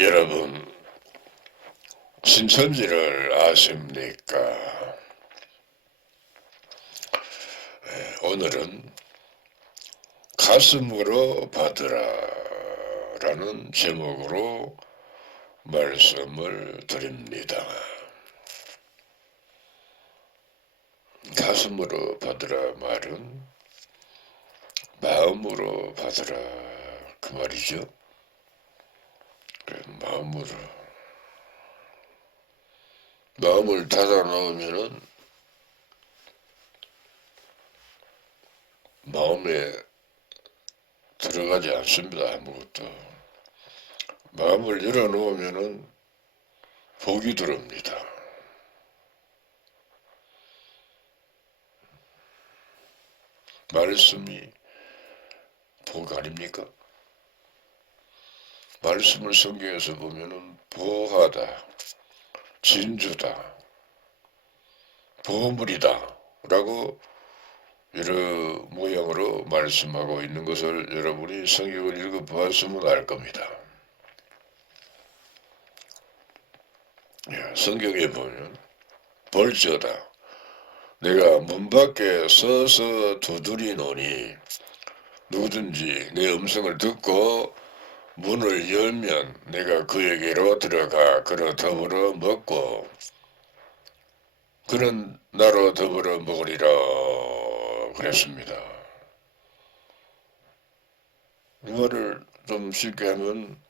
여러분, 신천지를 아십니까? 오늘은 가슴으로 받으라 라는 제목으로 말씀을 드립니다. 가슴으로 받으라 말은 마음으로 받으라 그 말이죠. 마음을 닫아 놓으면은 마음에 들어가지 않습니다. 아무것도. 마음을 열어 놓으면은 복이 들어옵니다. 말씀이 복 아닙니까? 말씀을 성경에서 보면은 보하다, 진주다, 보물이다 라고 여러 모양으로 말씀하고 있는 것을 여러분이 성경을 읽어보았으면 알 겁니다. 성경에 보면 볼지어다 내가 문 밖에 서서 두드리노니 누구든지 내 음성을 듣고 문을 열면 내가 그에게로 들어가 그로 더불어 먹고 그는 나로 더불어 먹으리라 그랬습니다. 이 말을 좀 쉽게 하면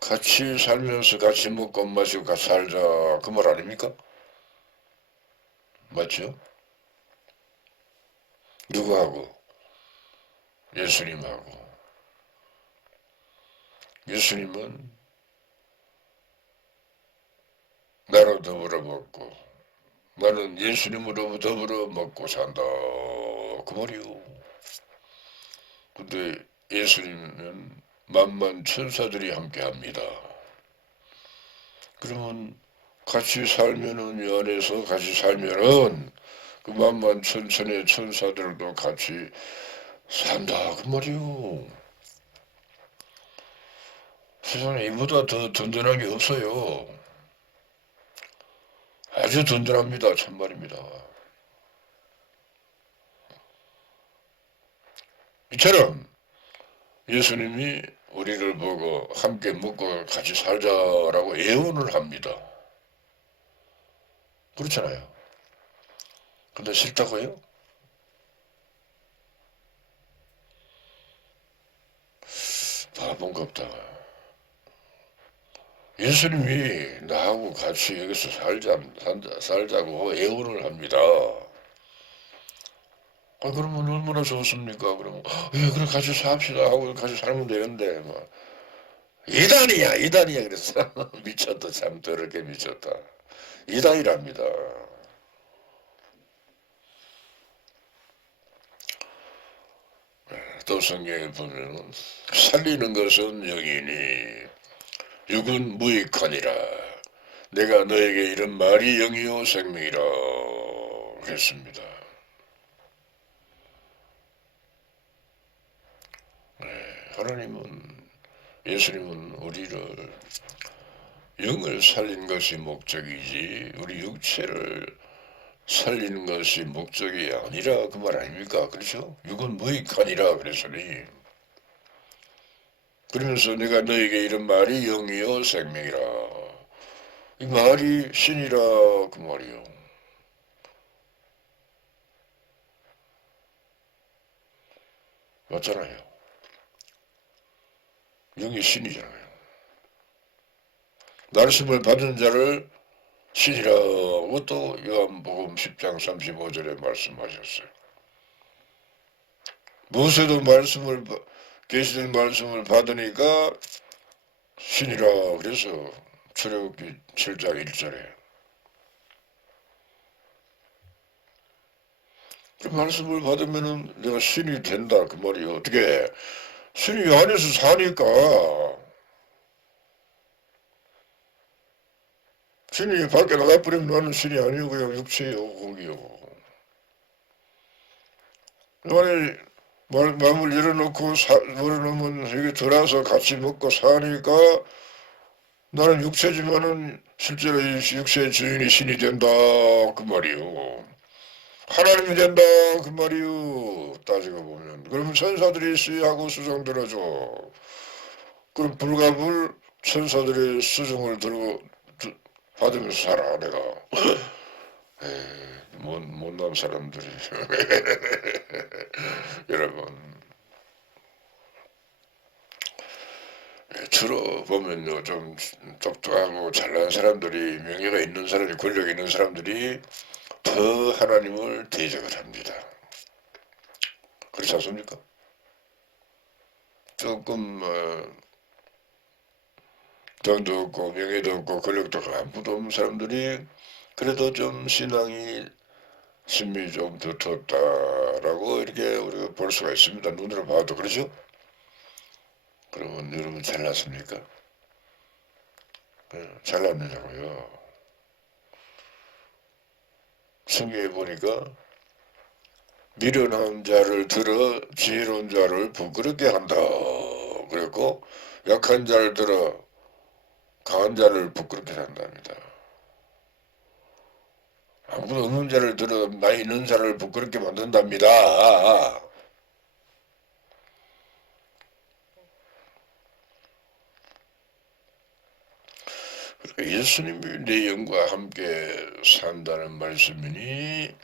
같이 살면서 같이 먹고 마시고 같이 살자 그 말 아닙니까? 맞죠? 누구하고? 예수님하고. 예수님은 나로 더불어 먹고 나는 예수님으로 더불어 먹고 산다 그 말이요. 근데 예수님은 만만 천사들이 함께합니다. 그러면 같이 살면은 이 안에서 같이 살면은 그 만만 천천의 천사들도 같이 산다 그 말이요. 세상에 이보다 더 든든한 게 없어요. 아주 든든합니다. 참말입니다. 이처럼 예수님이 우리를 보고 함께 먹고 같이 살자라고 예언을 합니다. 그렇잖아요. 근데 싫다고요? 바본갑다. 예수님이 나하고 같이 여기서 살자고 예언을 합니다. 그러면 얼마나 좋습니까? 그러면 그래 같이 삽시다 하고 같이 살면 되는데 뭐 이단이야 그래서 미쳤다 참 더럽게 미쳤다. 이단이랍니다. 또 성경에 보면 살리는 것은 영이니 육은 무익하니라. 내가 너에게 이런 말이 영이요 생명이라 했습니다. 하나님은 예수님은 우리를 영을 살린 것이 목적이지 우리 육체를 살리는 것이 목적이 아니라 그 말 아닙니까? 그렇죠? 육은 무익하니라 그랬으니 그러면서 내가 너에게 이런 말이 영이요 생명이라 이 말이 신이라 그 말이요. 맞잖아요. 영이 신이잖아요. 말씀을 받은 자를 신이라고 또 요한복음 10장 35절에 말씀하셨어요. 무엇에도 계시된 말씀을 받으니까 신이라 그래서 출애굽기 7장 1절에 그 말씀을 받으면은 내가 신이 된다 그 말이에요. 어떻게 신이 안에서 사니까 신이 밖에 나가버리면 나는 신이 아니고 그냥 육체요 거기요. 만일 마음을 열어놓고 열어놓으면 여기 들어와서 같이 먹고 사니까 나는 육체지만은 실제로 이 육체의 주인이 신이 된다 그 말이요. 하나님이 된다 그 말이요. 따지고 보면 그러면 천사들이 수여하고 수종 들어줘. 그럼 불가불 천사들의 수종을 들고 받으면서 살아 내가. 못난 사람들이 여러분 주로 보면요 좀 똑똑하고 잘난 사람들이 명예가 있는 사람이 권력 있는 사람들이 더 하나님을 대적을 합니다. 그렇지 않습니까? 조금 돈도 없고 명예도 없고 권력도 아무도 없는 사람들이 그래도 좀 신앙이 심이 좀 두텁다라고 이렇게 우리가 볼 수가 있습니다. 눈으로 봐도 그렇죠? 그러면 여러분 잘났습니까? 잘났느냐고요. 성경에 보니까 미련한 자를 들어 지혜로운 자를 부끄럽게 한다. 그랬고 약한 자를 들어 강한 자를 부끄럽게 한답니다. 아무도 없는 자를 들어 나이 있는 자를 부끄럽게 만든답니다. 그러니까 예수님이 내 영과 함께 산다는 말씀이니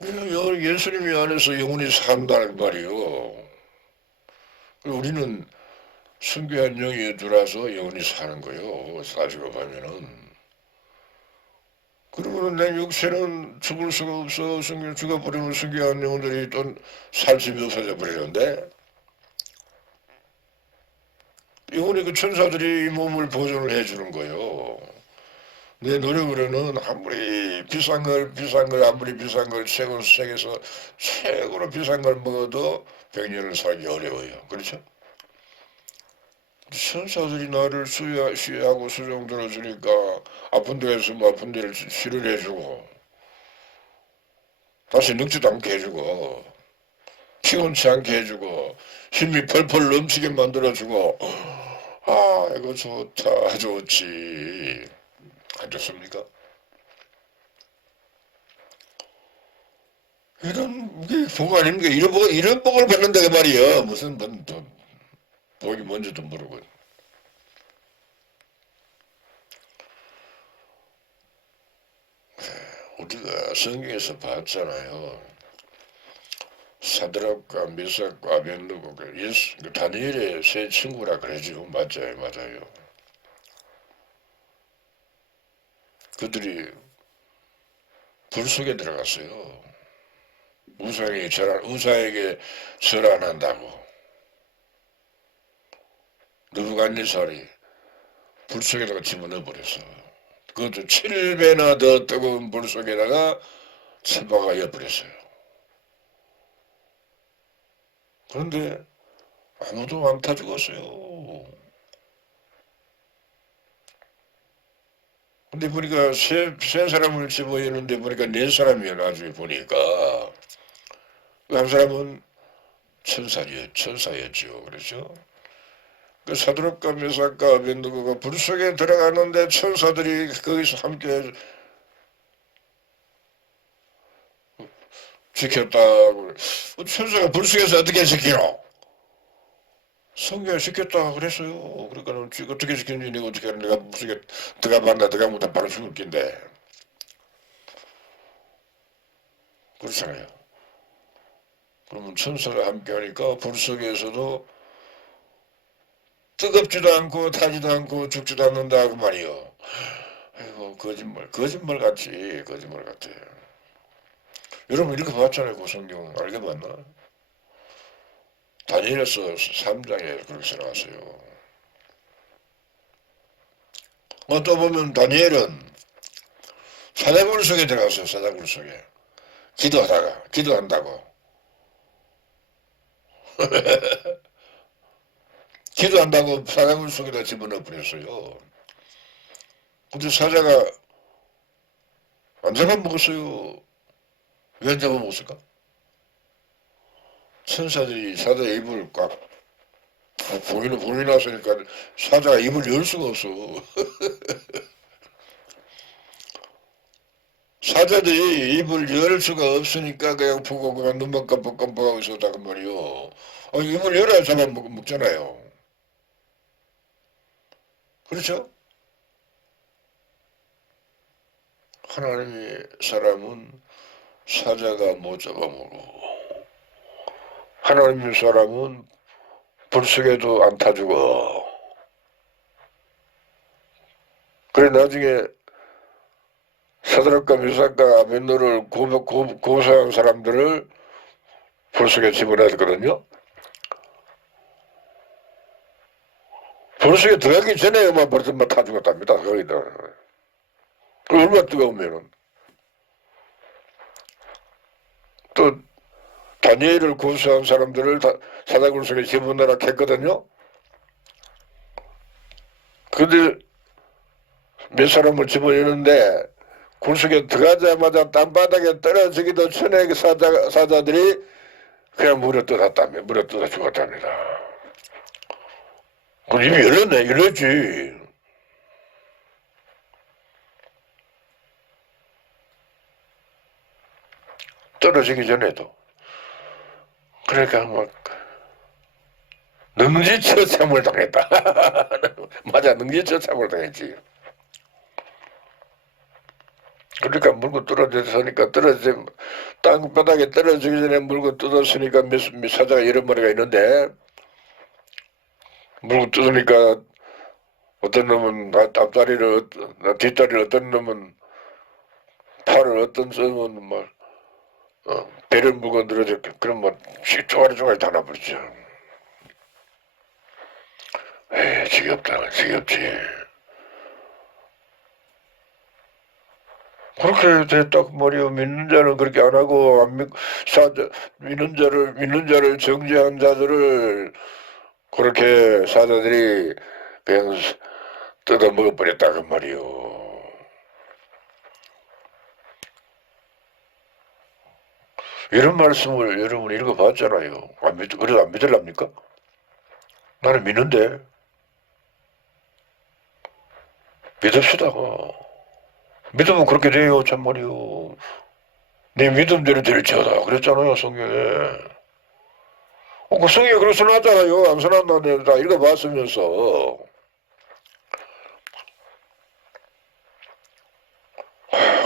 예수님이 안에서 영원히 산다는 말이요. 우리는 순교한 영이 들어와서 영원히 사는 거예요. 따지고 보면은. 그러면 내 육체는 죽을 수가 없어. 죽어버리면 순교한 영혼들이 또 살 집이 없어져 버리는데 영원히 그 천사들이 이 몸을 보존을 해주는 거예요. 내 노력으로는 아무리 비싼 걸 아무리 비싼 걸 세계에서 최고로 비싼 걸 먹어도 100년을 살기 어려워요. 그렇죠? 천사들이 나를 수혜하고 수종 들어주니까 아픈 데가 있으면 아픈 데를 치료를 해주고 다시 늙지도 않게 해주고 피곤치 않게 해주고 힘이 펄펄 넘치게 만들어주고 이거 좋다 좋지 안 좋습니까? 이게 복 아닙니까? 이런 복을 받는다 그 말이야. 무슨 복이 뭔지도 모르고. 우리가 성경에서 봤잖아요. 사드락과 메삭과 아벤누고 다니엘의 세 친구라 그러죠. 맞아요. 그들이 불 속에 들어갔어요. 우사에게 절 안 한다고. 느부갓네살이 불 속에다가 집어넣어 버렸어. 그것도 7배나 더 뜨거운 불 속에다가 쳐박아 버렸어요. 그런데 아무도 안 타 죽었어요. 근데 보니까 세 사람을 집어넣는데 보니까 4사람이야 나중에 보니까 한 사람은 천사였죠. 그렇죠? 그 사드락과 메삭과 아벤누고가 불 속에 들어가는데 천사들이 거기서 함께 지켰다고. 천사가 불 속에서 어떻게 지키노? 성경에 시켰다 그랬어요. 그러니까 어떻게 시켰는지 내가 어떻게 하는 내가 무슨 들어가면 다 바로 죽을 낀데 그렇잖아요. 그러면 천사가 함께 하니까 불 속에서도 뜨겁지도 않고 타지도 않고 죽지도 않는다 그 말이요. 아이고 거짓말 같아. 여러분 이렇게 봤잖아요. 그 성경 알게 봤나? 다니엘서 3장에 그렇게 써놨어요. 또 보면 다니엘은 사자굴 속에 들어갔어요. 사자굴 속에. 기도한다고. 기도한다고 사자굴 속에다 집어넣어 버렸어요. 근데 사자가 안 잡아먹었어요. 왜 안 잡아먹었을까? 천사들이 사자의 입을 꽉 보이 나서니까 사자가 입을 열 수가 없어. 사자들이 입을 열 수가 없으니까 그냥 보고 그냥 눈만 깜빡깜빡하고 있었다 그 말이요. 입을 열어야 잡아먹잖아요. 그렇죠? 하나님의 사람은 사자가 못 잡아먹어. 하나님의 사람은 불 속에도 안 타 죽어. 그래 나중에 사드락과 미삭과 아벤노를 고소한 사람들을 불 속에 집어넣었거든요. 불 속에 들어가기 전에만 벌써 타 죽었답니다. 거기다. 얼마나 뜨거우면은. 또 다니엘을 고소한 사람들을 사자굴 속에 집어넣으라 했거든요. 근데 몇 사람을 집어넣는데 굴 속에 들어가자마자 땅바닥에 떨어지기도 전에 그 사자들이 그냥 물에 떠났다며, 물에 떠다 죽었답니다. 그럼 이미 열렸네, 열렸지. 떨어지기 전에도. 그러니까 막 능지처 참을 당했다. 맞아, 능지처 참을 당했지. 그러니까 물고 떨어졌으니까 땅바닥에 떨어지기 전에 물고 뜯었으니까 사자가 여러 마리가 있는데 물고 뜯으니까 어떤 놈은 앞다리를 뒷다리를 어떤 놈은 팔을 어떤 놈은 막 배를 물고 늘어졌게 그럼 뭐 쪼가리 다 나버리죠. 에이 지겹다 지겹지. 그렇게 됐다고 말이요. 믿는 자는 그렇게 안 하고 믿는 자를 정죄한 자들을 그렇게 사자들이 그냥 뜯어 먹어버렸다 그 말이요. 이런 말씀을 여러분 읽어봤잖아요. 그래도 안 믿으랍니까? 나는 믿는데. 믿읍시다. 믿으면 그렇게 돼요, 참말이요. 내 믿음대로 될지어다. 그랬잖아요, 성경에. 그 성경에 그렇게 써놨잖아요. 안 써놨는데 다 읽어봤으면서.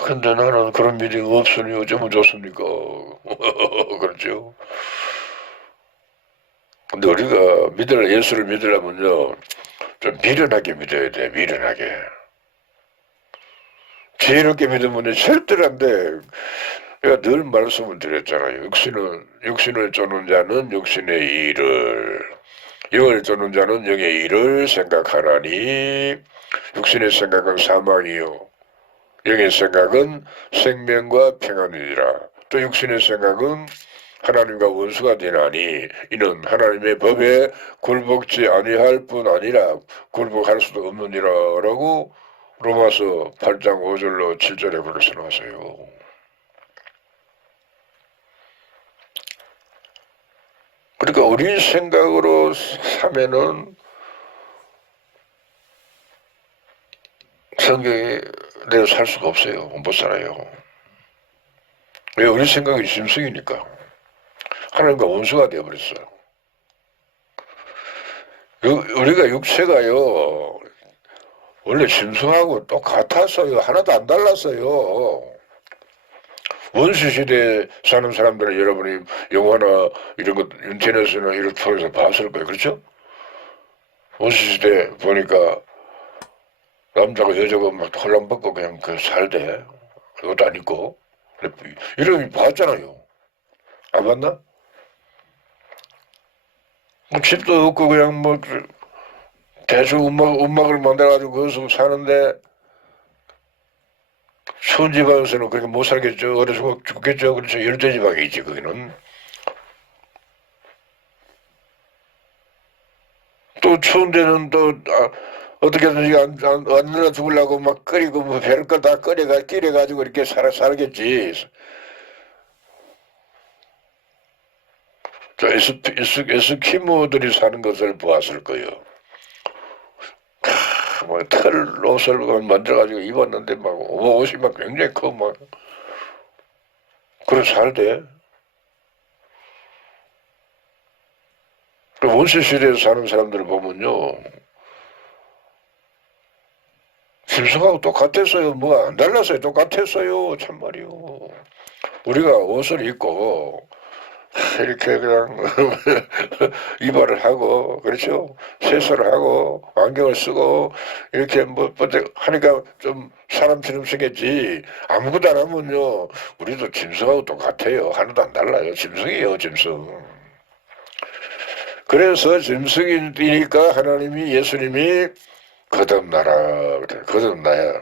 근데 나는 그런 믿음이 없으니 어쩌면 좋습니까? 그렇죠? 근데 우리가 예수를 믿으려면요, 좀 미련하게 믿어야 돼, 미련하게. 지혜롭게 믿으면 절대로 안 돼. 내가 늘 말씀을 드렸잖아요. 육신을 쫓는 자는 육신의 일을, 영을 쫓는 자는 영의 일을 생각하나니, 육신의 생각은 사망이요. 영의 생각은 생명과 평안이니라. 또 육신의 생각은 하나님과 원수가 되나니 이는 하나님의 법에 굴복지 아니할 뿐 아니라 굴복할 수도 없느니라라고 로마서 8장 5절로 7절에 그렇게 나왔어요. 그러니까 우리 생각으로 사면은 성경에 내가 살 수가 없어요. 못 살아요. 왜? 우리 생각이 짐승이니까. 하나님과 원수가 되어버렸어요. 우리가 육체가요, 원래 짐승하고 똑같았어요. 하나도 안 달랐어요. 원수시대에 사는 사람들은 여러분이 영화나 이런 것, 인터넷이나 이런 통해서 봤을 거예요. 그렇죠? 원수시대 보니까 남자가 여자가 막 헐렁벗고 그냥 살대. 그것도 안 입고. 이런 거 봤잖아요. 안 봤나? 뭐 집도 없고 그냥 뭐 대충 음악을 만들어가지고 거기서 사는데 추운 지방에서는 그렇게 못 살겠죠. 어려서 죽겠죠. 그래서 열대 지방에 있지 거기는. 또 추운 데는 또 어떻게든지 안 늘어 죽으려고 막 끓이고 뭐 별걸 다 끓여가지고 이렇게 살겠지. 그 에스키모들이 사는 것을 보았을 거예요. 털 옷을 만들어가지고 입었는데 막 옷이 막 굉장히 커 막. 그래 살대. 그 원시시대에 사는 사람들을 보면요, 짐승하고 똑같았어요. 뭐가 안 달랐어요. 똑같았어요. 참말이요. 우리가 옷을 입고 이렇게 그냥 이발을 하고 그렇죠. 세수를 하고 안경을 쓰고 이렇게 뭐 하니까 좀 사람처럼 생겼지. 아무것도 안 하면요, 우리도 짐승하고 똑같아요. 하나도 안 달라요. 짐승이에요, 짐승. 그래서 짐승이니까 하나님이, 예수님이 거듭나라 그래. 거듭나야.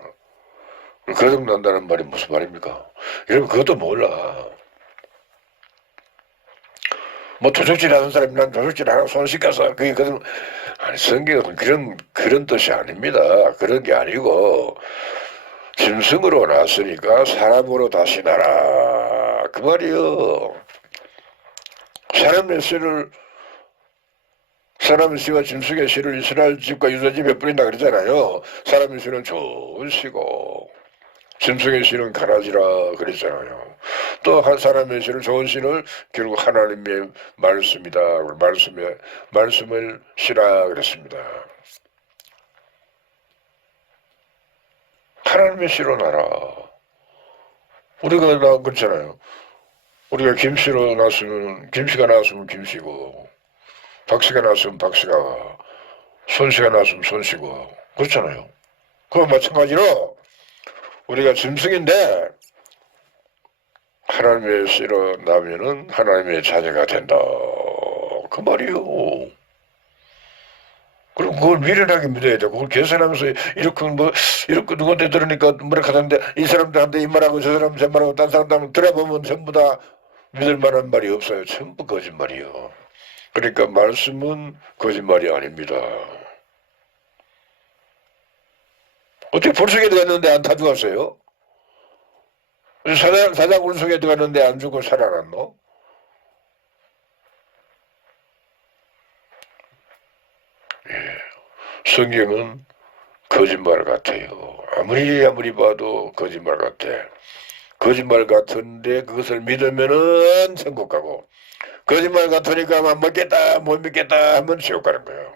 거듭난다는 말이 무슨 말입니까? 여러분 그것도 몰라. 뭐 도둑질하는 사람이 난 도둑질하고 손 씻겨서 그게 거듭. 아니 성경은 그런 뜻이 아닙니다. 그런 게 아니고 짐승으로 났으니까 사람으로 다시 나라 그 말이요. 사람의 씨와 짐승의 씨를 이스라엘 집과 유다 집에 뿌린다 그러잖아요. 사람의 씨는 좋은 씨고 짐승의 씨는 가라지라 그랬잖아요. 또 한 사람의 씨는 좋은 씨는 결국 하나님의 말씀이다. 말씀을 씨라 그랬습니다. 하나님의 씨로 나라. 우리가 그렇잖아요. 우리가 김씨가 나왔으면 김씨고, 박씨가 나왔으면 박씨가, 손씨가 나왔으면 손씨고, 그렇잖아요. 그와 마찬가지로 우리가 짐승인데 하나님의 씨로 나면은 하나님의 자녀가 된다. 그 말이요. 그리고 그걸 미련하게 믿어야 돼. 그걸 계산하면서 이렇게 누구한테 들으니까 뭐라 하던데 이 사람들한테 이 말하고 저 사람 저 말하고 딴 사람들 들어보면 전부 다 믿을 만한 말이 없어요. 전부 거짓말이요. 그러니까 말씀은 거짓말이 아닙니다. 어떻게 불속에 들어갔는데 안 다 죽었어요? 사자 울속에 들어갔는데 안 죽고 살아났노? 예. 성경은 거짓말 같아요. 아무리 봐도 거짓말 같아. 거짓말 같은데 그것을 믿으면은 천국 가고, 거짓말 같으니까 먹겠다 못 믿겠다 하면 지옥 가는 거예요.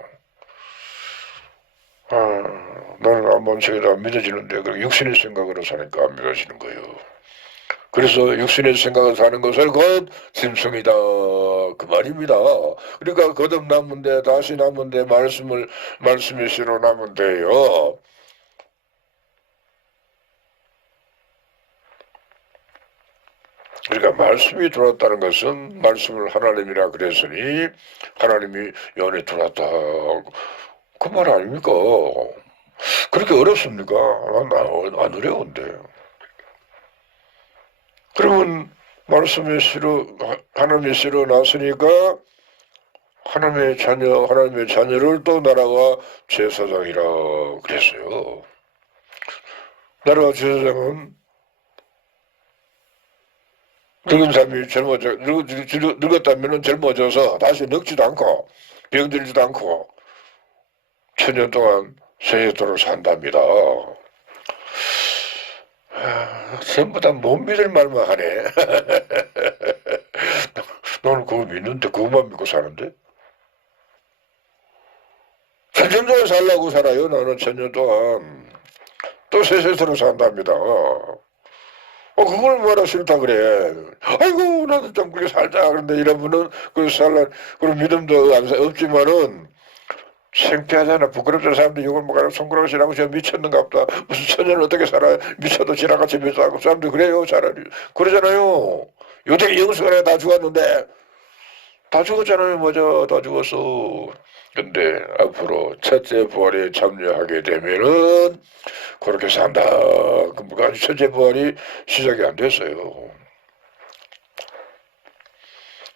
나는 안만식이도 안 믿어지는데 그 육신의 생각으로 사니까 안 믿어지는 거예요. 그래서 육신의 생각을 사는 것을 곧 짐승이다 그 말입니다. 그러니까 거듭남은데 다시 남은데 말씀의 씨로 남은 데요. 그러니까 말씀이 들어왔다는 것은 말씀을 하나님이라 그랬으니 하나님이 연에 들어왔다 그 말 아닙니까? 그렇게 어렵습니까? 안 어려운데. 그러면 말씀의 씨로 하나님의 씨로 났으니까 하나님의 자녀를 또 나라가 제사장이라 그랬어요. 나라가 제사장은 늙은 사람이 늙었다면 젊어져서 다시 늙지도 않고 병들지도 않고 천년 동안 세세토록 산답니다. 전부 다 못 믿을 말만 하네. 너는 그거 믿는데 그것만 믿고 사는데? 천년 동안 살라고 살아요. 나는 천년 동안. 또 세세토록 산답니다. 그걸 뭐라 싫다 그래. 아이고 나도 좀 그렇게 살자. 그런데 이런 분은 그런 믿음도 없지만은 창피하잖아. 부끄럽잖아. 사람들이 욕을 먹으라고 손가락을 지나고 저 미쳤는가 보다. 무슨 천년을 어떻게 살아. 미쳐도 지나같이 미쳐하고 사람들이 그래요. 차라리. 그러잖아요. 요새 영수가 다 죽었는데 다 죽었잖아요. 맞아. 다 죽었어. 근데 앞으로 첫째 부활에 참여하게 되면은 그렇게 산다. 그러니까 첫째 부활이 시작이 안 됐어요.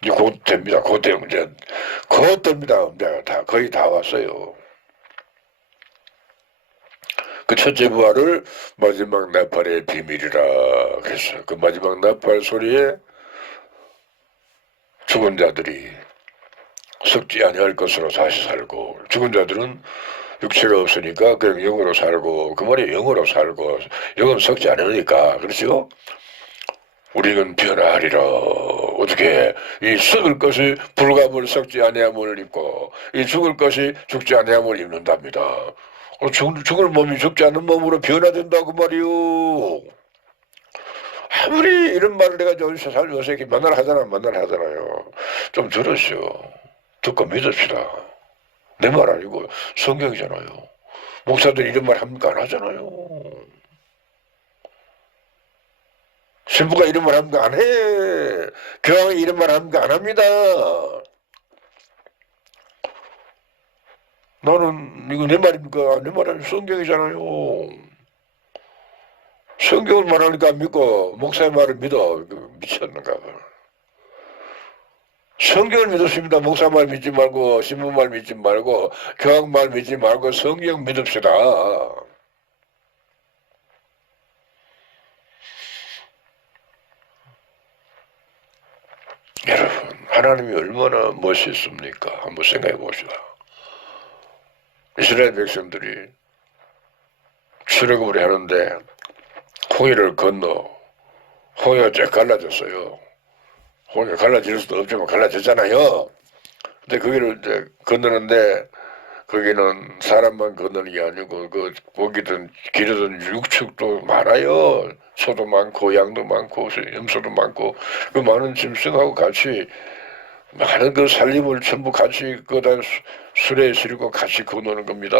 이제 곧 됩니다. 곧 됩니다. 거의 다 왔어요. 그 첫째 부활을 마지막 나팔의 비밀이라 그랬어요. 그 마지막 나팔 소리에 죽은 자들이 썩지 아니할 것으로 다시 살고, 죽은 자들은 육체가 없으니까 그냥 영으로 살고, 그 말이 영으로 살고, 영은 썩지 않으니까. 그렇죠? 우리는 변화하리라. 어떻게 이 썩을 것이 불갑을 썩지 아니함을 입고 이 죽을 것이 죽지 아니함을 입는답니다. 죽을 몸이 죽지 않는 몸으로 변화된다고 말이요. 아무리 이런 말을 내가 요새 만날 하잖아요. 좀 들으시오. 듣고 믿읍시다. 내 말 아니고 성경이잖아요. 목사들이 이런 말 합니까? 안 하잖아요. 신부가 이런 말 합니까? 안 해. 교황이 이런 말 합니까? 안 합니다. 나는 이거 내 말입니까? 내 말은 성경이잖아요. 성경을 말하니까 안 믿고 목사의 말을 믿어. 미쳤는가 봐. 성경을 믿었습니다. 목사 말 믿지 말고 신부 말 믿지 말고 교황 말 믿지 말고 성경 믿읍시다. 여러분, 하나님이 얼마나 멋있습니까? 한번 생각해 봅시다. 이스라엘 백성들이 출애굽을 하는데 홍해를 건너 홍해가 쫙 갈라졌어요. 홍해가 갈라질 수도 없지만 갈라졌잖아요. 근데 거기를 이제 건너는데 거기는 사람만 건너는 게 아니고 그 고기든 기르든 육축도 많아요. 소도 많고 양도 많고 염소도 많고 그 많은 짐승하고 같이 많은 그 살림을 전부 같이 그다 수레에 실고 같이 건너는 겁니다.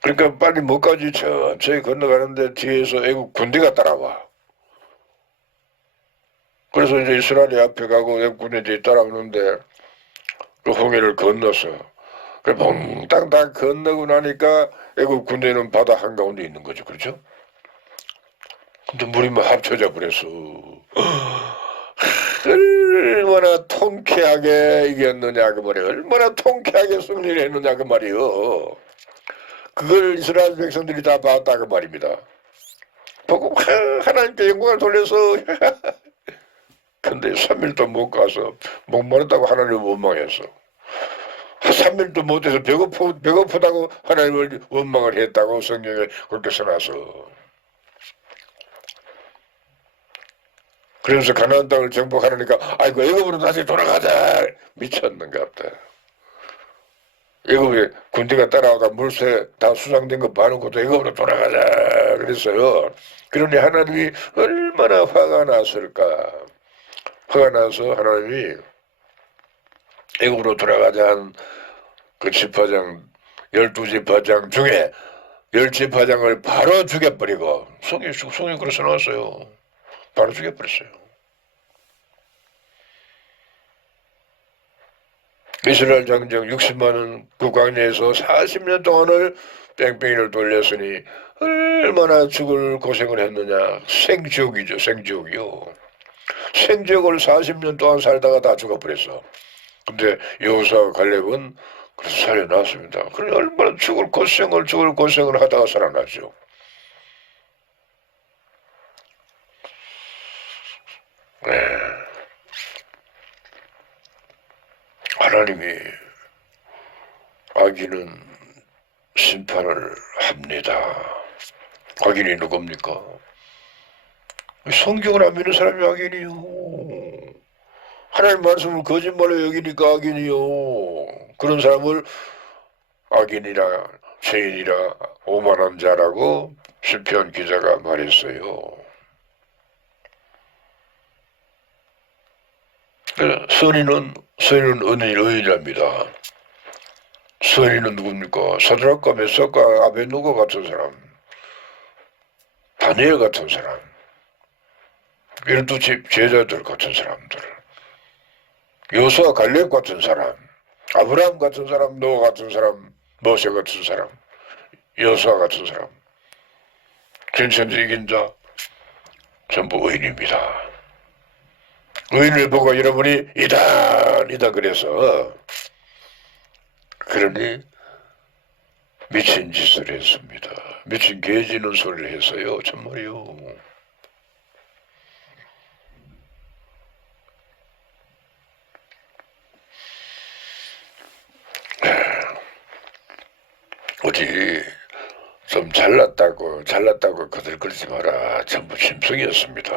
그러니까 빨리 못가지 천천히 건너가는데 뒤에서 애국 군대가 따라와. 그래서 이제 이스라엘이 앞에 가고 애국 군대들이 따라오는데 그 홍해를 건너서 그 몽땅 다 건너고 나니까 애국 군대는 바다 한가운데 있는 거죠. 그렇죠? 근데 물이 막 합쳐져 버렸어. 얼마나 통쾌하게 이겼느냐 그 말이에요. 얼마나 통쾌하게 승리를 했느냐 그 말이에요. 그걸 이스라엘 백성들이 다 봤다 그 말입니다. 보고 하나님께 영광을 돌려서 근데 3일도 못 가서 목마르다고 하나님을 원망했어. 3일도 못해서 배고프다고 하나님을 원망을 했다고 성경에 그렇게 써놨어. 그래서 가나안 땅을 정복하려니까 아이고 애굽으로 다시 돌아가자. 미쳤는가 보다. 애굽에 군대가 따라와가 물새 다 수상된 거 봐놓고도 애굽으로 돌아가자 그랬어요. 그러니 하나님이 얼마나 화가 났을까. 화가 나서 하나님이 애굽으로 돌아가자 한 그 지파장 12지파장 중에 10지파장을 바로 죽여버리고 성경에 그래서 나왔어요. 바로 죽여버렸어요. 이스라엘 장정 60만은 그 광야에서 40년 동안을 뺑뺑이를 돌렸으니 얼마나 죽을 고생을 했느냐. 생지옥이죠. 생지옥이요. 생지옥을 40년 동안 살다가 다 죽어버렸어. 근데 여호수아와 갈렙은 그래서 살려놨습니다. 그러니 얼마나 죽을 고생을 하다가 살아났죠. 네. 하나님이 악인은 심판을 합니다. 악인이 누굽니까? 성경을 안 믿는 사람이 악인이요. 하나님 말씀을 거짓말로 여기니까 악인이요. 그런 사람을 악인이라 죄인이라 오만한 자라고 시편 기자가 말했어요. 선인은 의인이랍니다. 선인은 누굽니까? 사드락과 메삭과 아벤누고 같은 사람, 다니엘 같은 사람, 이런 두 제자들 같은 사람들, 여호수아 갈렙 같은 사람, 아브라함 같은 사람, 노아 같은 사람, 모세 같은 사람, 여호수아 같은 사람, 전생에 이긴 자 전부 의인입니다. 의인을 보고 여러분이 이다 그래서 그러니 미친 짓을 했습니다. 미친 개지는 소리를 했어요. 정말이요. 어디 좀 잘났다고 거들거리지 마라. 전부 짐승이었습니다.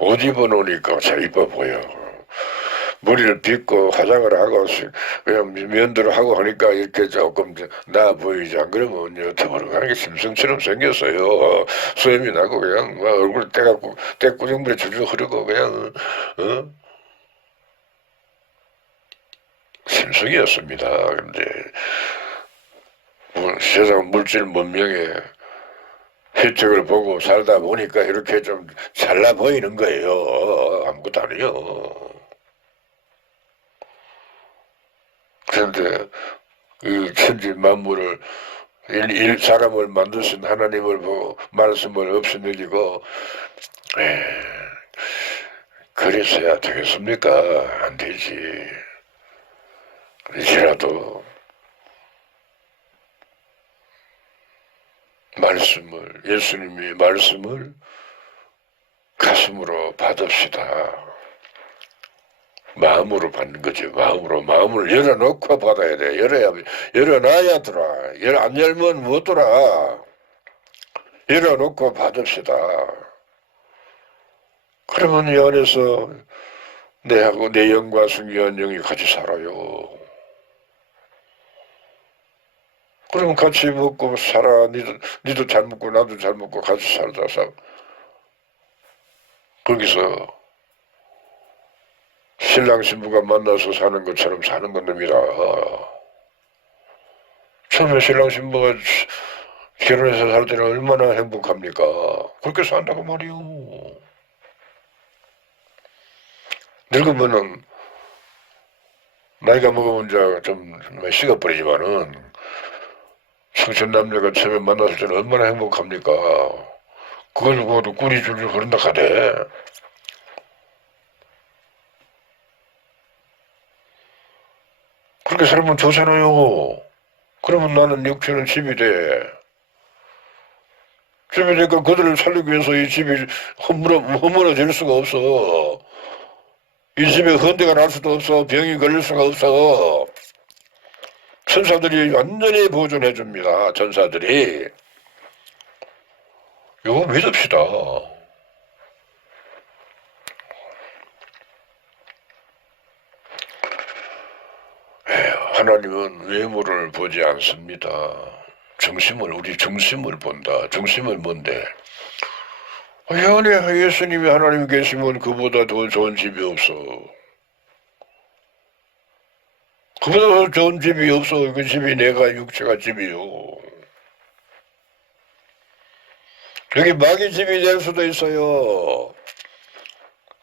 옷 입어놓으니까 잘 이뻐 보여. 머리를 빗고 화장을 하고 그냥 면도를 하고 하니까 이렇게 조금 나아 보이지. 안 그러면 여태버릇 하는 게 짐승처럼 생겼어요. 수염이 나고 그냥 막 얼굴 떼갖고 떼꾸정물에 줄줄 흐르고 그냥 어? 짐승이었습니다. 근데 세상 물질 문명의 혜택을 보고 살다 보니까 이렇게 좀 잘나 보이는 거예요. 아무것도 아니에요. 그런데 이 천지 만물을 사람을 만드신 하나님을 보고 말씀을 없애내리고 그래서야 되겠습니까? 안 되지. 이제라도 예수님의 말씀을 가슴으로 받읍시다. 마음으로 받는 거죠. 마음을 열어놓고 받아야 돼. 열어놔야 더라. 안 열면 못 더라. 열어놓고 받읍시다. 그러면 이 안에서 내하고 내 영과 승귀한 영이 같이 살아요. 그럼 같이 먹고 살아. 니도 잘 먹고 나도 잘 먹고 같이 살자. 거기서 신랑 신부가 만나서 사는 것처럼 사는 겁니다. 처음에 신랑 신부가 결혼해서 살 때는 얼마나 행복합니까? 그렇게 산다고 말이요. 늙으면은 나이가 먹으면 이제 좀 식어버리지만은 청춘 남녀가 처음에 만났을 때는 얼마나 행복합니까? 그걸 보고도 꿀이 줄줄 흐른다 카대. 그렇게 살면 좋잖아요. 그러면 나는 육체는 집이 돼. 집이 되니까 그들을 살리기 위해서 이 집이 허물어질 수가 없어. 이 집에 헌대가 날 수도 없어. 병이 걸릴 수가 없어. 천사들이 완전히 보존해 줍니다. 천사들이. 이거 믿읍시다. 하나님은 외모를 보지 않습니다. 우리 중심을 본다. 중심은 뭔데? 안에 예수님이 하나님 계시면 그보다 더 좋은 집이 없어. 그보다 더 좋은 집이 없어. 그 집이 내가 육체가 집이요. 여기 마귀 집이 될 수도 있어요.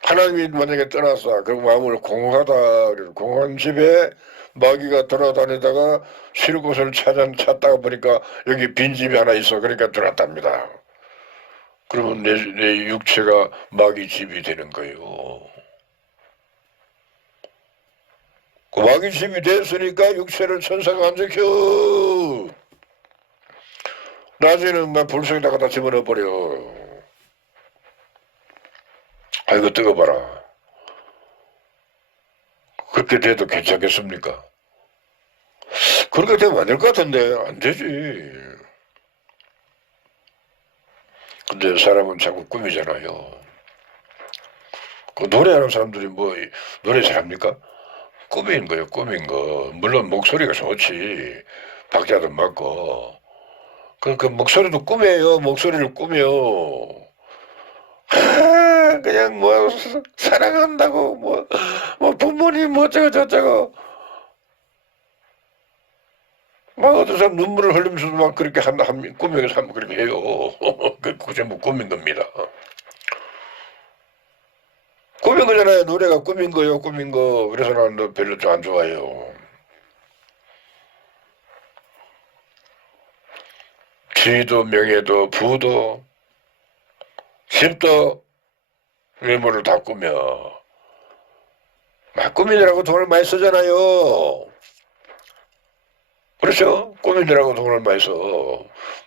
하나님이 만약에 떠났어. 그 마음을 공하다. 공한 집에 마귀가 돌아다니다가 쉴 곳을 찾다가 보니까 여기 빈집이 하나 있어. 그러니까 들어왔답니다. 그러면 내 육체가 마귀 집이 되는 거예요. 그 마귀 집이 됐으니까 육체를 천사가 안 지켜. 나중에는 막 불속에다가 다 집어넣어버려. 아이고 뜨거워봐라. 그렇게 돼도 괜찮겠습니까? 그렇게 되면 안 될 것 같은데 안 되지. 근데 사람은 자꾸 꾸미잖아요. 그 노래하는 사람들이 뭐 노래 잘합니까? 꾸민 거예요. 꾸민 거. 물론 목소리가 좋지. 박자도 맞고. 그 목소리도 꾸며요. 목소리를 꾸며. 그냥 뭐 사랑한다고 뭐 부모님 뭐 어쩌고 저쩌고 막 어떤 사람 눈물을 흘리면서도 막 그렇게 꾸며서 한번 그렇게 해요. 그 전부 꾸민 겁니다. 꾸민 거잖아요. 노래가 꾸민 거예요. 꾸민 거. 그래서 나는 별로 좀 안 좋아해요. 지위도 명예도 부도 집도 외모를 다 꾸며 막 꾸미느라고 돈을 많이 쓰잖아요. 그렇죠? 꾸미느라고 돈을 많이 써.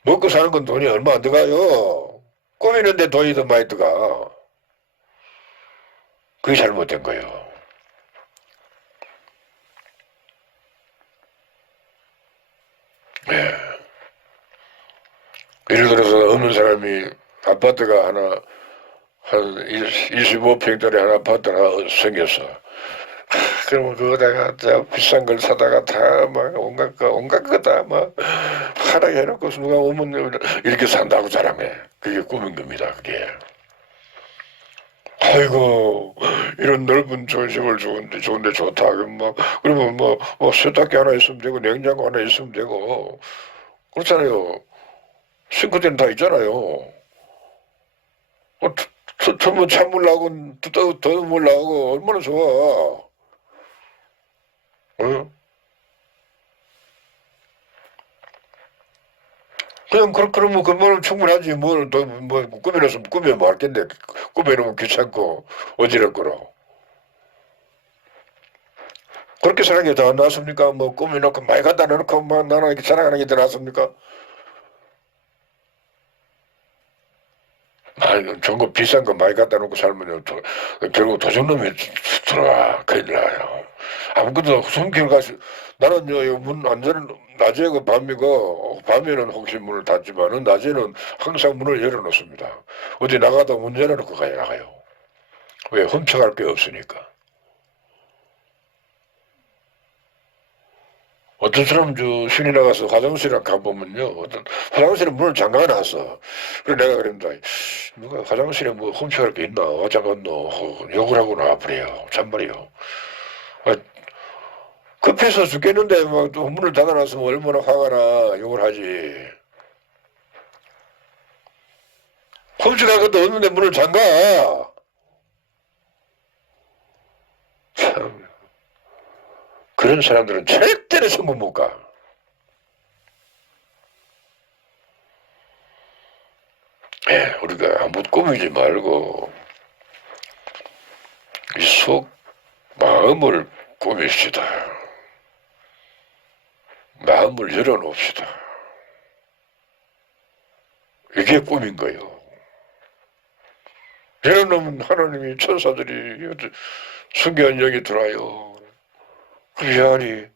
먹고 사는 건 돈이 얼마 안 들어가요. 꾸미는데 돈이 더 많이 들어가. 그게 잘못된 거예요. 네. 예를 들어서 없는 사람이 아파트가 하나 한 25평짜리 한 아파트가 생겼어. 그러면 그거다가 비싼 걸 사다가 다 막 온갖 거 다 막 하라게 해놓고 누가 오면 이렇게 산다고 자랑해. 그게 꿈인 겁니다. 그게. 아이고 이런 넓은 조식을 좋은데 좋다. 그러면 뭐 세탁기 하나 있으면 되고 냉장고 하나 있으면 되고 그렇잖아요. 싱크대는 다 있잖아요. 뭐 찬물 나오고 더운 물 나오고 얼마나 좋아. 어? 그냥 그러면 그거는 충분하지. 뭐 꾸며놨으면 꾸며 뭐 할텐데 꾸며놓으면 귀찮고 어지럽고로. 그렇게 사는 게 더 낫습니까? 뭐 꾸며놓고 많이 갖다 놓고 뭐 나는 이렇게 자랑하는 게 더 낫습니까? 아니, 좋은 거 비싼 거 많이 갖다 놓고 살면 결국 도둑놈이 들어와. 큰일 나요. 아무것도 숨길 가시 나는 문 완전 낮에고 밤이고 밤에는 혹시 문을 닫지만은 낮에는 항상 문을 열어놓습니다. 어디 나가다 문 열어놓고 나가요. 왜? 훔쳐갈 게 없으니까. 어떤 사람 신이 나가서 화장실에 가보면요. 화장실에 문을 잠가놨어. 그래 내가 그랬다. 누가 화장실에 뭐 훔쳐갈 게 있나? 잠갔노? 욕을 하고 나와버려요. 참말이요. 아, 급해서 죽겠는데 막 또 문을 닫아놨으면 얼마나 화가 나. 욕을 하지. 훔쳐갈 것도 없는데 문을 잠가. 참. 그런 사람들은 절대로 성공 못 가. 우리가 아무 꾸미지 말고 이 속 마음을 꾸밉시다. 마음을 열어놓읍시다. 이게 꿈인 거예요. 열어놓으면 하나님이 천사들이 순교한 영이 들어와요. 그 영이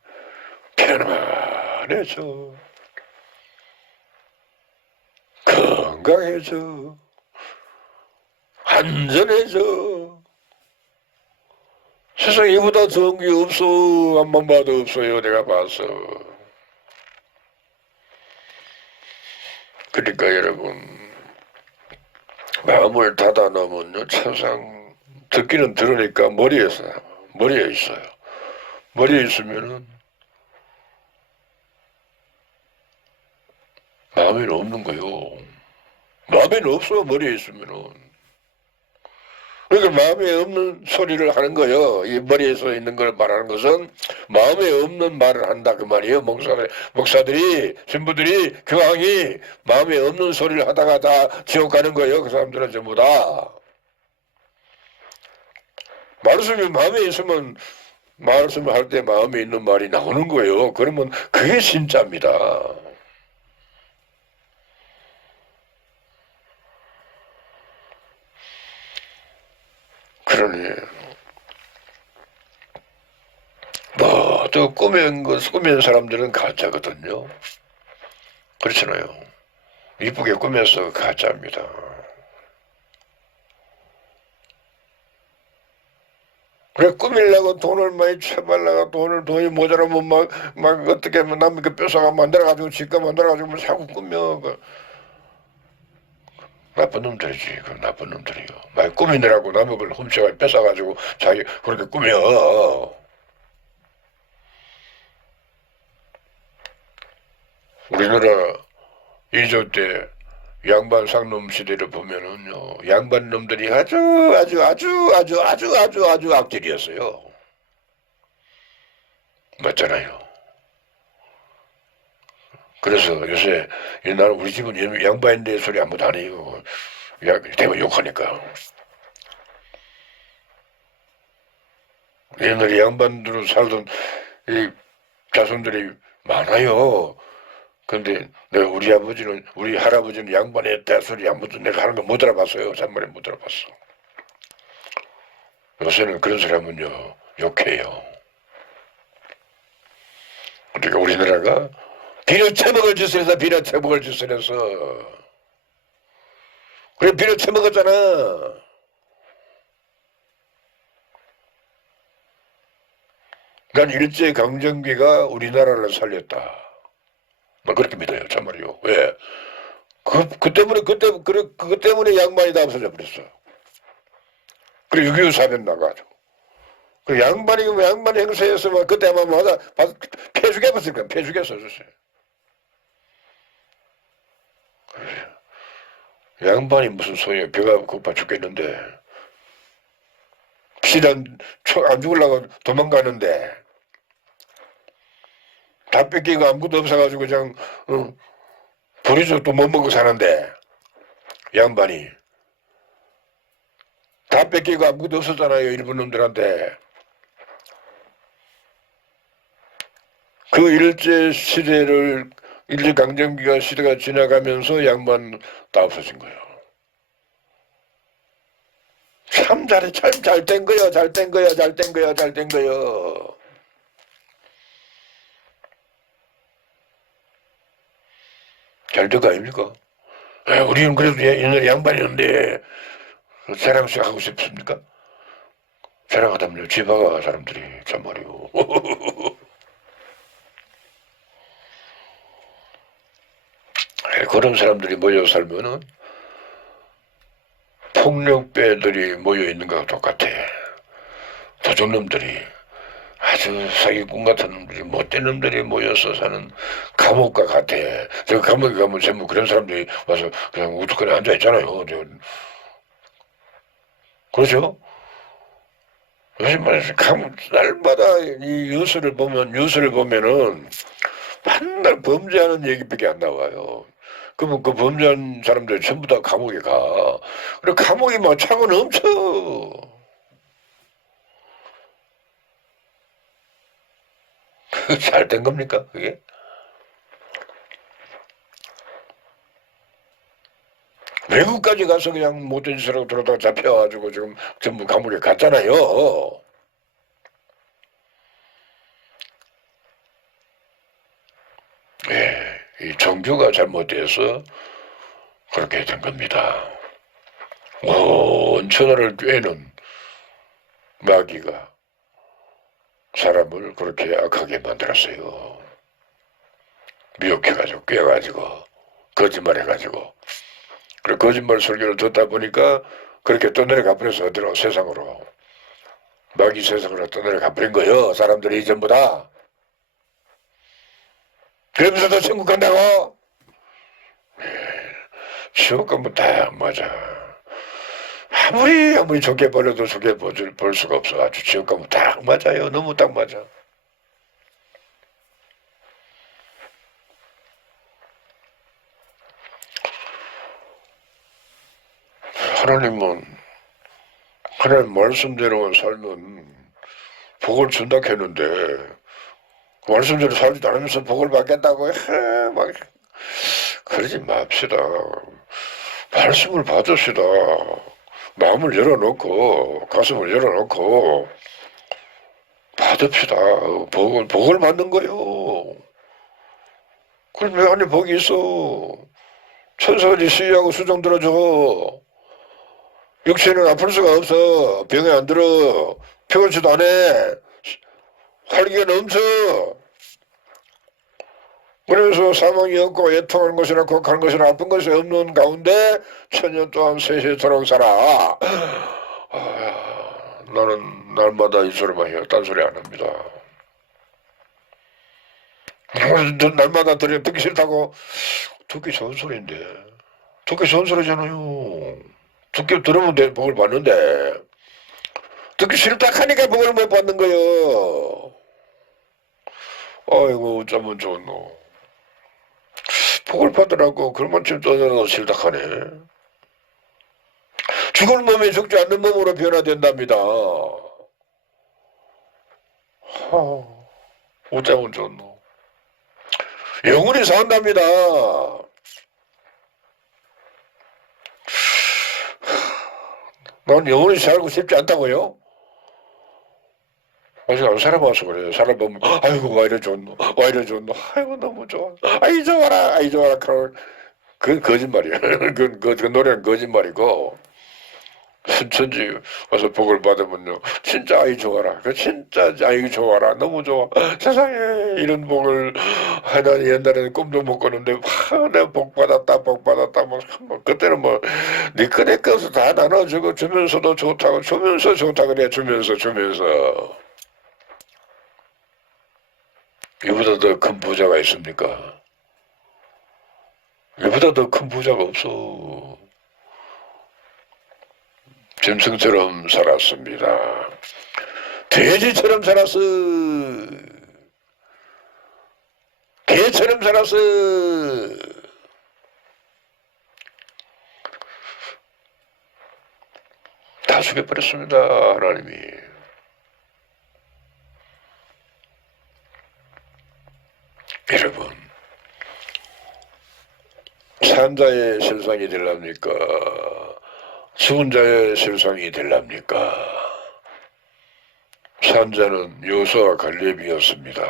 편안해져. 건강해져. 안전해져. 세상에 이보다 좋은 게 없어. 한번 봐도 없어요. 내가 봐서. 그러니까 여러분 마음을 닫아 놓으면요 천상 듣기는 들으니까 머리에 있어요. 머리에 있으면은 마음에는 없는 거요. 마음에는 없어. 머리에 있으면은. 그러니까 마음에 없는 소리를 하는 거예요. 이 머리에서 있는 걸 말하는 것은 마음에 없는 말을 한다 그 말이에요. 목사들이 신부들이 교황이 마음에 없는 소리를 하다가 다 지옥 가는 거예요. 그 사람들은 전부 다. 말씀이 마음에 있으면 말씀을 할 때 마음에 있는 말이 나오는 거예요. 그러면 그게 진짜입니다. 그러니 또 꾸민 사람들은 가짜거든요. 그렇잖아요. 이쁘게 꾸며서 가짜입니다. 그래 꾸밀려고 돈을 많이 쳐발라가 돈이 모자라면 막 어떻게 하면 남의 그 뺏어가 만들어가지고 집가 만들어가지고 자꾸 꾸며. 나쁜 놈들이지. 그 나쁜 놈들이요. 막 꾸미느라고 남의 걸 훔쳐가 뺏어가지고 자기 그렇게 꾸며. 우리나라 2조 때 양반 상놈 시대를 보면은요, 양반 놈들이 아주 악질이었어요. 맞잖아요. 그래서 요새 나는 우리 집은 양반인데 소리 아무도 안 해요. 대면 욕하니까. 옛날에 양반으로 살던 이 자손들이 많아요. 근데 우리 할아버지는 양반했다 소리 아무도 내가 하는 거 못 알아봤어요. 잔말에 못 알아봤어. 요새는 그런 사람은요, 욕해요. 그러니까 우리나라가 비료 처먹을 짓을 해서 그래 비료 처먹었잖아. 난 일제강점기가 우리나라를 살렸다. 나 그렇게 믿어요, 참말이요. 왜? 그 때문에, 그것 때문에 양반이 다 없어져 버렸어. 그래, 6.25 사변 나가지고. 그 양반이 행세했으면 그때 아마 폐 죽여봤을 거야. 폐 죽였었어요. 양반이 무슨 소용이야. 배가 고파 죽겠는데. 피난 안 죽으려고 도망가는데. 다 뺏기고 아무것도 없어가지고 그냥, 버리죠. 또 못 먹고 사는데. 양반이. 다 뺏기고 아무것도 없었잖아요. 일본 놈들한테. 그 일제강점기가 시대가 지나가면서 양반 다 없어진 거예요. 참 잘 된 거요, 잘 된 거요, 잘 된 거요, 잘 된 거요. 잘 된 거 아닙니까? 우리는 그래도 옛날에 양반이었는데, 자랑하고 싶습니까? 자랑하다면요, 지바가 사람들이, 참말이요. 그런 사람들이 모여 살면은, 폭력배들이 모여있는 거하고 똑같아. 도둑놈들이 아주 사기꾼 같은 놈들이 못된 놈들이 모여서 사는 감옥과 같아. 제가 감옥에 가면 전부 그런 사람들이 와서 그냥 우두커니 앉아있잖아요. 그렇죠? 요즘 말해서 날마다 이 뉴스를 보면은 맨날 범죄하는 얘기밖에 안 나와요. 그러면 그 범죄한 사람들 전부 다 감옥에 가. 그리고 감옥이 막 차고 넘쳐. 잘 된 겁니까, 그게? 외국까지 가서 그냥 못된 짓으로 들어다가 잡혀가지고 지금 전부 감옥에 갔잖아요. 예, 이 정규가 잘못돼서 그렇게 된 겁니다. 온 천하를 꿰는 마귀가 사람을 그렇게 악하게 만들었어요. 미혹해가지고 꿰가지고 거짓말해가지고 그래 거짓말 설교를 듣다 보니까 그렇게 떠내려가 버려서 어디로 세상으로 마귀 세상으로 떠내려가 버린 거예요. 사람들이 전부 다. 그러면서 도 천국 간다고? 지옥 가면 다 맞아. 아무리 좋게 벌려도 좋게 볼 수가 없어. 아주 지옥 가면 딱 맞아요. 너무 딱 맞아. 하나님 말씀대로만 살면 복을 준다 했는데 말씀대로 살지도 않으면서 복을 받겠다고 막 그러지 맙시다. 말씀을 받읍시다. 마음을 열어놓고 가슴을 열어놓고 받읍시다. 복을 받는 거요. 그럼 왜 안에 복이 있어? 천사들이 수위하고 수종 들어줘. 육체는 아플 수가 없어. 병에 안 들어. 피곤치도 안 해. 활기가 넘쳐. 그래서 사망이 없고 애통하는 것이나 곡하는 것이나 아픈 것이 없는 가운데 천년 동안 세세토록 살아. 나는 날마다 이 소리만 해요. 딴 소리 안 합니다. 날마다 듣기 싫다고. 듣기 좋은 소리인데. 듣기 좋은 소리잖아요. 듣기 들으면 복을 받는데. 듣기 싫다 하니까 복을 못 받는 거예요. 아이고 어쩌면 좋은 놈. 복을 받으라고 그러면 지금 떠나는 싫다 하네. 죽을 몸에 죽지 않는 몸으로 변화된답니다. 어쩌면 좋은 놈. 영원히 산답니다. 난 영원히 살고 싶지 않다고요? 아직 안 살아봐서 그래요. 살아보면 아이고 와 이래 좋노 와 이래 좋노 아이고 너무 좋아 아이 좋아라 그럴 그건 거짓말이야. 그 노래는 거짓말이고, 신천지 와서 복을 받으면요, 진짜 아이 좋아라. 그 진짜 아이 좋아라. 너무 좋아. 세상에 이런 복을 하나 옛날에는 꿈도 못 꿨는데, 내가 복 받았다, 복 받았다. 그때는 니꺼 내꺼 없어 다 나눠주고 주면서도 좋다고, 주면서 좋다 그래. 주면서. 이보다 더 큰 부자가 있습니까? 이보다 더 큰 부자가 없어. 짐승처럼 살았습니다. 돼지처럼 살았어. 개처럼 살았어. 다 죽여버렸습니다. 하나님이. 여러분, 산 자의 실상이 되랍니까? 죽은 자의 실상이 되랍니까? 산 자는 요수와 갈렙이었습니다.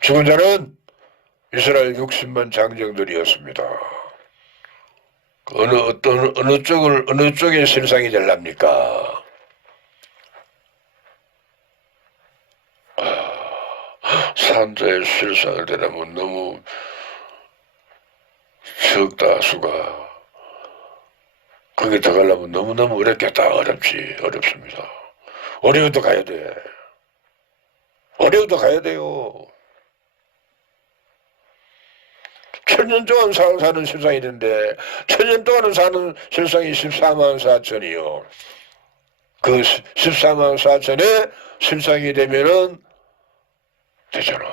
죽은 자는 이스라엘 60만 장정들이었습니다. 어느 쪽의 실상이 되랍니까? 산자의 실상을 되려면 너무 적다, 수가. 거기 들어가려면 너무너무 어렵겠다. 어렵습니다. 어려워도 가야 돼. 어려워도 가야 돼요. 천년 동안 사는 실상이 된대. 천년 동안 사는 실상이 14만 4천이요. 그 14만 4천에 실상이 되면은 되잖아.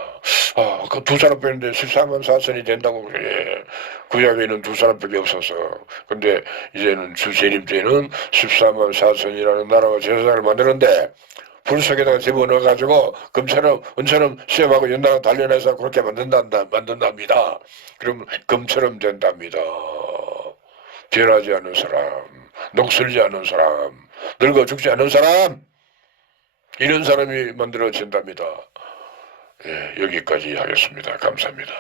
그 두 사람 빼는데 14만 4천이 된다고 그래. 구약에는 두 사람밖에 없어서. 근데 이제는 주 재림 때는 14만 4천이라는 나라와 제사장을 만드는데 불 속에다가 집어넣어가지고 은처럼 시험하고 연달아 단련해서 그렇게 만든답니다. 그럼 금처럼 된답니다. 변하지 않는 사람, 녹슬지 않는 사람, 늙어 죽지 않는 사람, 이런 사람이 만들어진답니다. 예, 여기까지 하겠습니다. 감사합니다.